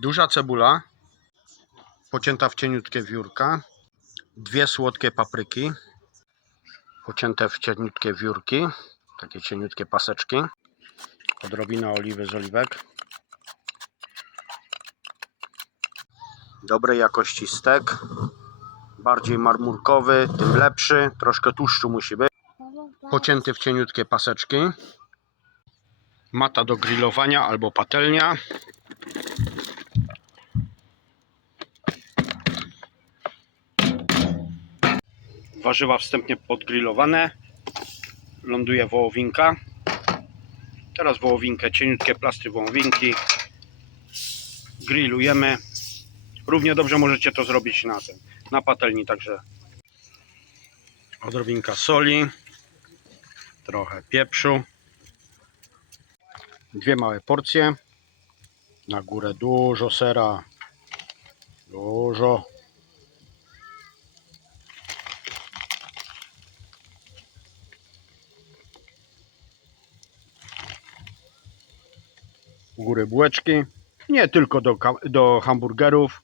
Duża cebula, pocięta w cieniutkie wiórka. Dwie słodkie papryki, pocięte w cieniutkie wiórki, takie cieniutkie paseczki. Odrobina oliwy z oliwek. Dobrej jakości stek. Bardziej marmurkowy, tym lepszy. Troszkę tłuszczu musi być. Pocięty w cieniutkie paseczki. Mata do grillowania albo patelnia. Warzywa wstępnie podgrillowane. Ląduje wołowinka. Teraz wołowinkę, cieniutkie plastry wołowinki. Grillujemy. Równie dobrze możecie to zrobić na tym, na patelni także. Odrobinka soli, trochę pieprzu, dwie małe porcje, na górę dużo sera, dużo. Góry bułeczki, nie tylko do, do hamburgerów,